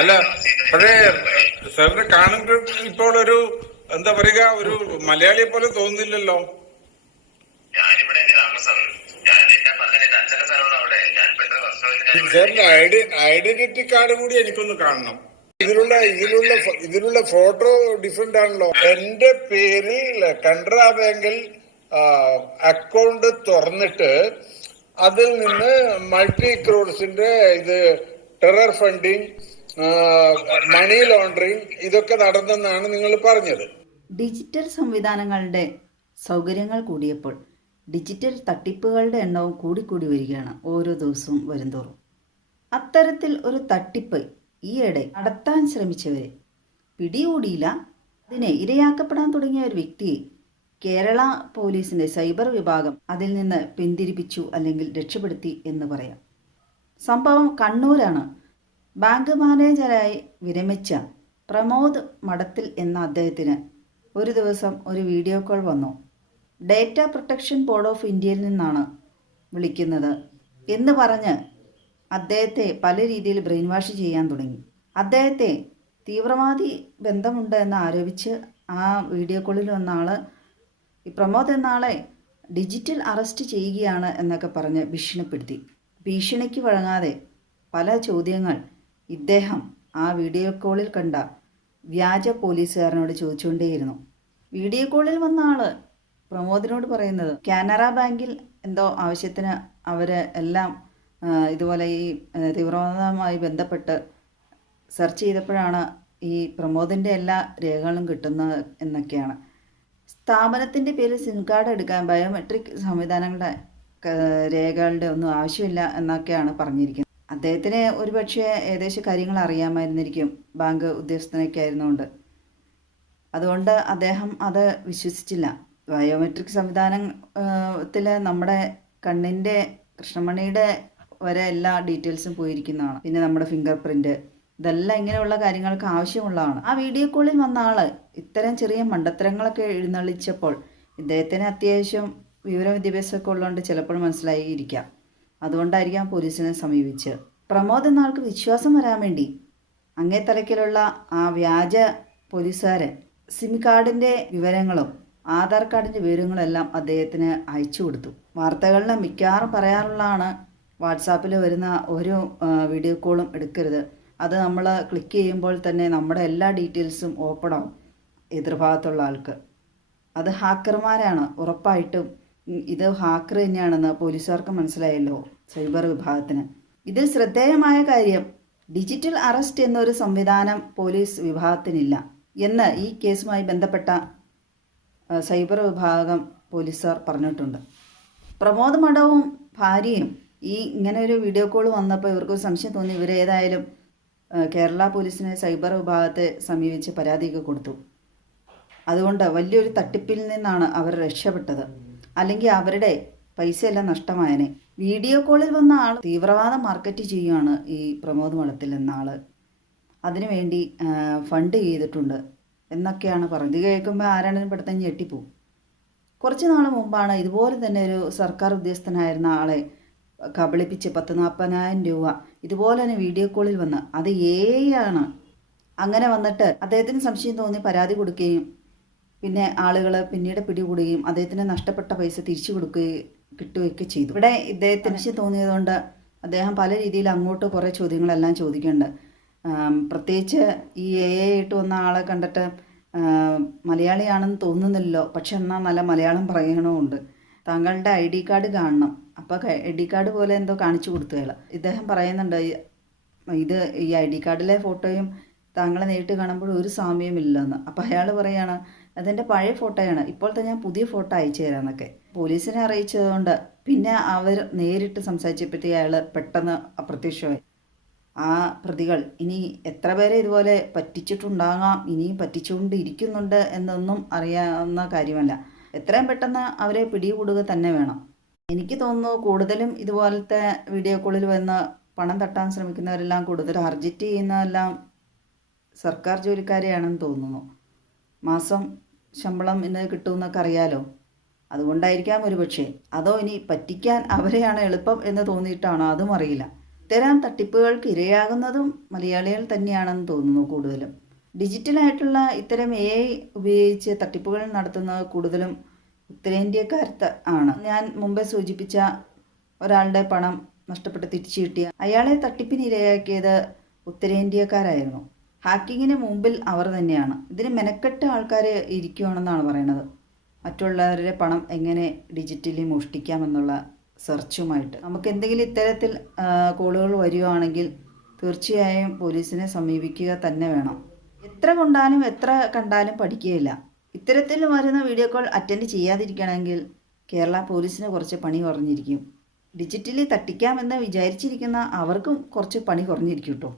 അല്ല പക്ഷേ സാറിന് കാണുമ്പോൾ ഇപ്പോൾ ഒരു എന്താ പറയുക, ഒരു മലയാളിയെ പോലെ തോന്നുന്നില്ലല്ലോ. സാറിന്റെ ഐഡന്റിറ്റി കാർഡ് കൂടി എനിക്കൊന്ന് കാണണം. ഇതിലുള്ള ഫോട്ടോ ഡിഫറെന്റ് ആണല്ലോ. എന്റെ പേരിൽ കനറ ബാങ്കിൽ അക്കൗണ്ട് തുറന്നിട്ട് അതിൽ നിന്ന് മൾട്ടി ക്രോഡ്സിന്റെ ഇത് ടെറർ ഫണ്ടിങ്, മണി ലോണ്ടറിങ് ഇതൊക്കെ നടന്നെന്നാണ് നിങ്ങൾ പറഞ്ഞത്. ഡിജിറ്റൽ സംവിധാനങ്ങളുടെ സൗകര്യങ്ങൾ കൂടിയപ്പോൾ ഡിജിറ്റൽ തട്ടിപ്പുകളുടെ എണ്ണവും കൂടിക്കൂടി വരികയാണ് ഓരോ ദിവസവും വരുംതോറും. അത്തരത്തിൽ ഒരു തട്ടിപ്പ് ഈയിടെ നടത്താൻ ശ്രമിച്ചവരെ പിടികൂടിയില്ല. അതിനെ ഇരയാക്കപ്പെടാൻ തുടങ്ങിയ ഒരു വ്യക്തിയെ കേരള പോലീസിന്റെ സൈബർ വിഭാഗം അതിൽ നിന്ന് പിന്തിരിപ്പിച്ചു, അല്ലെങ്കിൽ രക്ഷപ്പെടുത്തി എന്ന് പറയാം. സംഭവം കണ്ണൂരാണ്. ബാങ്ക് മാനേജരായി വിരമിച്ച പ്രമോദ് മഠത്തിൽ എന്ന അദ്ദേഹത്തിന് ഒരു ദിവസം ഒരു വീഡിയോ കോൾ വന്നു. ഡേറ്റ പ്രൊട്ടക്ഷൻ ബോർഡ് ഓഫ് ഇന്ത്യയിൽ നിന്നാണ് വിളിക്കുന്നത് എന്ന് പറഞ്ഞ് അദ്ദേഹത്തെ പല രീതിയിൽ ബ്രെയിൻ വാഷ് ചെയ്യാൻ തുടങ്ങി. അദ്ദേഹത്തെ തീവ്രവാദി ബന്ധമുണ്ട് എന്ന് ആരോപിച്ച് ആ വീഡിയോ കോളിൽ വന്ന ആൾ, ഈ പ്രമോദ് എന്ന ആളെ ഡിജിറ്റൽ അറസ്റ്റ് ചെയ്യുകയാണ് എന്നൊക്കെ പറഞ്ഞ് ഭീഷണിപ്പെടുത്തി. ഭീഷണിക്ക് വഴങ്ങാതെ പല ചോദ്യങ്ങൾ ഇദ്ദേഹം ആ വീഡിയോ കോളിൽ കണ്ട വ്യാജ പോലീസുകാരനോട് ചോദിച്ചുകൊണ്ടേയിരുന്നു. വീഡിയോ കോളിൽ വന്ന ആൾ പ്രമോദിനോട് പറയുന്നത് കാനറ ബാങ്കിൽ എന്തോ ആവശ്യത്തിന് അവർ എല്ലാം ഇതുപോലെ ഈ തീവ്രവാദവുമായി ബന്ധപ്പെട്ട് സെർച്ച് ചെയ്തപ്പോഴാണ് ഈ പ്രമോദിൻ്റെ എല്ലാ രേഖകളും കിട്ടുന്നത് എന്നൊക്കെയാണ്. സ്ഥാപനത്തിൻ്റെ പേരിൽ സിം കാർഡ് എടുക്കാൻ ബയോമെട്രിക് സംവിധാനങ്ങളുടെ രേഖകളുടെ ഒന്നും ആവശ്യമില്ല എന്നൊക്കെയാണ് പറഞ്ഞിരിക്കുന്നത്. അദ്ദേഹത്തിന് ഒരുപക്ഷെ ഏകദേശം കാര്യങ്ങൾ അറിയാമായിരുന്നിരിക്കും, ബാങ്ക് ഉദ്യോഗസ്ഥനൊക്കെ ആയിരുന്നുകൊണ്ട്. അതുകൊണ്ട് അദ്ദേഹം അത് വിശ്വസിച്ചില്ല. ബയോമെട്രിക് സംവിധാനത്തിൽ നമ്മുടെ കണ്ണിൻ്റെ കൃഷ്ണമണിയുടെ വരെ എല്ലാ ഡീറ്റെയിൽസും പോയിരിക്കുന്നതാണ്. പിന്നെ നമ്മുടെ ഫിംഗർ പ്രിൻറ്റ്, ഇതെല്ലാം ഇങ്ങനെയുള്ള കാര്യങ്ങൾക്ക് ആവശ്യമുള്ളതാണ്. ആ വീഡിയോ കോളിൽ വന്ന ആൾ ഇത്തരം ചെറിയ മണ്ടത്തരങ്ങളൊക്കെ എഴുന്നള്ളിച്ചപ്പോൾ ഇദ്ദേഹത്തിന് അത്യാവശ്യം വിവര വിദ്യാഭ്യാസമൊക്കെ ഉള്ളതുകൊണ്ട് ചിലപ്പോൾ മനസ്സിലായിരിക്കാം. അതുകൊണ്ടായിരിക്കാം പോലീസിനെ സമീപിച്ച്. പ്രമോദ് എന്ന ആൾക്ക് വിശ്വാസം വരാൻ വേണ്ടി അങ്ങേ തലക്കിലുള്ള ആ വ്യാജ പോലീസുകാരൻ സിം കാർഡിൻ്റെ വിവരങ്ങളും ആധാർ കാർഡിൻ്റെ വിവരങ്ങളും എല്ലാം അദ്ദേഹത്തിന് അയച്ചു കൊടുത്തു. വാർത്തകളിൽ മിക്കവാറും പറയാറുള്ളതാണ്, വാട്സാപ്പിൽ വരുന്ന ഓരോ വീഡിയോ കോളും എടുക്കരുത്. അത് നമ്മൾ ക്ലിക്ക് ചെയ്യുമ്പോൾ തന്നെ നമ്മുടെ എല്ലാ ഡീറ്റെയിൽസും ഓപ്പൺ ആവും എതിർഭാഗത്തുള്ള ആൾക്ക്. അത് ഹാക്കർമാരാണ് ഉറപ്പായിട്ടും. ഇത് ഹാക്കർ തന്നെയാണെന്ന് പോലീസുകാർക്ക് മനസ്സിലായല്ലോ, സൈബർ വിഭാഗത്തിന്. ഇതിൽ ശ്രദ്ധേയമായ കാര്യം, ഡിജിറ്റൽ അറസ്റ്റ് എന്നൊരു സംവിധാനം പോലീസ് വിഭാഗത്തിനില്ല എന്ന് ഈ കേസുമായി ബന്ധപ്പെട്ട സൈബർ വിഭാഗം പോലീസുകാർ പറഞ്ഞിട്ടുണ്ട്. പ്രമോദ് മഠവും ഭാര്യയും ഈ ഇങ്ങനെ ഒരു വീഡിയോ കോൾ വന്നപ്പോൾ ഇവർക്കൊരു സംശയം തോന്നി. ഇവരേതായാലും കേരള പോലീസിനെ സൈബർ വിഭാഗത്തെ സമീപിച്ച് പരാതിയൊക്കെ കൊടുത്തു. അതുകൊണ്ട് വലിയൊരു തട്ടിപ്പിൽ നിന്നാണ് അവർ രക്ഷപ്പെട്ടത്. അല്ലെങ്കിൽ അവരുടെ പൈസയെല്ലാം നഷ്ടമായനെ. വീഡിയോ കോളിൽ വന്ന ആൾ തീവ്രവാദം മാർക്കറ്റ് ചെയ്യുകയാണ് ഈ പ്രമോദ് മഠത്തിൽ എന്ന ആൾ. അതിനുവേണ്ടി ഫണ്ട് ചെയ്തിട്ടുണ്ട് എന്നൊക്കെയാണ് പറയുന്നത്. ഇത് കേൾക്കുമ്പോൾ ആരാണെങ്കിലും പെട്ടെന്ന് ഞെട്ടിപ്പോവും. കുറച്ച് നാൾ മുമ്പാണ് ഇതുപോലെ തന്നെ ഒരു സർക്കാർ ഉദ്യോഗസ്ഥനായിരുന്ന ആളെ കബളിപ്പിച്ച് 40,000 രൂപ ഇതുപോലെ തന്നെ വീഡിയോ കോളിൽ വന്ന്, അത് ആണ്. അങ്ങനെ വന്നിട്ട് അദ്ദേഹത്തിന് സംശയം തോന്നി പരാതി കൊടുക്കുകയും പിന്നെ ആളുകൾ പിന്നീട് പിടികൂടുകയും അദ്ദേഹത്തിന് നഷ്ടപ്പെട്ട പൈസ തിരിച്ചു കിട്ടുകയൊക്കെ ചെയ്തു. ഇവിടെ ഇദ്ദേഹത്തിന് സംശയം തോന്നിയതുകൊണ്ട് അദ്ദേഹം പല രീതിയിൽ അങ്ങോട്ട് കുറേ ചോദ്യങ്ങളെല്ലാം ചോദിക്കുന്നുണ്ട്. പ്രത്യേകിച്ച് ഈ ഇട്ട് വന്ന ആളെ കണ്ടിട്ട് മലയാളിയാണെന്ന് തോന്നുന്നില്ലല്ലോ, പക്ഷെ എന്നാൽ നല്ല മലയാളം പറയണമുണ്ട്. താങ്കളുടെ ID കാർഡ് കാണണം. അപ്പോൾ ID കാർഡ് പോലെ എന്തോ കാണിച്ചു കൊടുത്തുകൾ. ഇദ്ദേഹം പറയുന്നുണ്ട്, ഇത് ഈ ID കാർഡിലെ ഫോട്ടോയും താങ്കളെ നേരിട്ട് കാണുമ്പോൾ ഒരു സാമ്യമില്ലെന്ന്. അപ്പോൾ അയാൾ പറയാണ്, അതെൻ്റെ പഴയ ഫോട്ടോയാണ്, ഇപ്പോഴത്തെ ഞാൻ പുതിയ ഫോട്ടോ അയച്ചു തരാമെന്നൊക്കെ. പോലീസിനെ അറിയിച്ചതുകൊണ്ട് പിന്നെ അവർ നേരിട്ട് സംസാരിച്ചപ്പോഴത്തേ അയാൾ പെട്ടെന്ന് അപ്രത്യക്ഷമായി. ആ പ്രതികൾ ഇനി എത്ര പേരെ ഇതുപോലെ പറ്റിച്ചിട്ടുണ്ടാകാം, ഇനിയും പറ്റിച്ചുകൊണ്ടിരിക്കുന്നുണ്ട് എന്നൊന്നും അറിയാവുന്ന കാര്യമല്ല. എത്രയും പെട്ടെന്ന് അവരെ പിടികൂടുക തന്നെ വേണം. എനിക്ക് തോന്നുന്നു കൂടുതലും ഇതുപോലത്തെ വീഡിയോ കോളിൽ വന്ന് പണം തട്ടാൻ ശ്രമിക്കുന്നവരെല്ലാം കൂടുതൽ ടാർഗറ്റ് ചെയ്യുന്നതെല്ലാം സർക്കാർ ജോലിക്കാരെയാണെന്ന് തോന്നുന്നു. മാസം ശമ്പളം ഇന്ന് കിട്ടുമെന്നൊക്കെ അറിയാലോ, അതുകൊണ്ടായിരിക്കാം ഒരു പക്ഷേ. അതോ ഇനി പറ്റിക്കാൻ അവരെയാണ് എളുപ്പം എന്ന് തോന്നിയിട്ടാണോ, അതും അറിയില്ല. ഇത്തരം തട്ടിപ്പുകൾക്ക് ഇരയാകുന്നതും മലയാളികൾ തന്നെയാണെന്ന് തോന്നുന്നു കൂടുതലും. ഡിജിറ്റലായിട്ടുള്ള ഇത്തരം AI ഉപയോഗിച്ച് തട്ടിപ്പുകൾ നടത്തുന്നത് കൂടുതലും ഉത്തരേന്ത്യക്കാർ ആണ്. ഞാൻ മുമ്പേ സൂചിപ്പിച്ച ഒരാളുടെ പണം നഷ്ടപ്പെട്ട് തിരിച്ചു കിട്ടിയ അയാളെ തട്ടിപ്പിന് ഇരയാക്കിയത് ഉത്തരേന്ത്യക്കാരായിരുന്നു. ഹാക്കിങ്ങിന് മുമ്പിൽ അവർ തന്നെയാണ്. ഇതിന് മെനക്കെട്ട ആൾക്കാർ ഇരിക്കുകയാണെന്നാണ് പറയുന്നത്. മറ്റുള്ളവരുടെ പണം എങ്ങനെ ഡിജിറ്റലി മോഷ്ടിക്കാമെന്നുള്ള സെർച്ചുമായിട്ട്. നമുക്ക് എന്തെങ്കിലും ഇത്തരത്തിൽ കോളുകൾ വരികയാണെങ്കിൽ തീർച്ചയായും പോലീസിനെ സമീപിക്കുക തന്നെ വേണം. എത്ര കൊണ്ടാലും എത്ര കണ്ടാലും പഠിക്കുകയില്ല. ഇത്തരത്തിൽ വരുന്ന വീഡിയോ കോൾ അറ്റൻഡ് ചെയ്യാതിരിക്കണമെങ്കിൽ കേരള പോലീസിന് കുറച്ച് പണി കുറഞ്ഞിരിക്കും. ഡിജിറ്റലി തട്ടിക്കാമെന്ന് വിചാരിച്ചിരിക്കുന്ന അവർക്കും കുറച്ച് പണി കുറഞ്ഞിരിക്കും കേട്ടോ.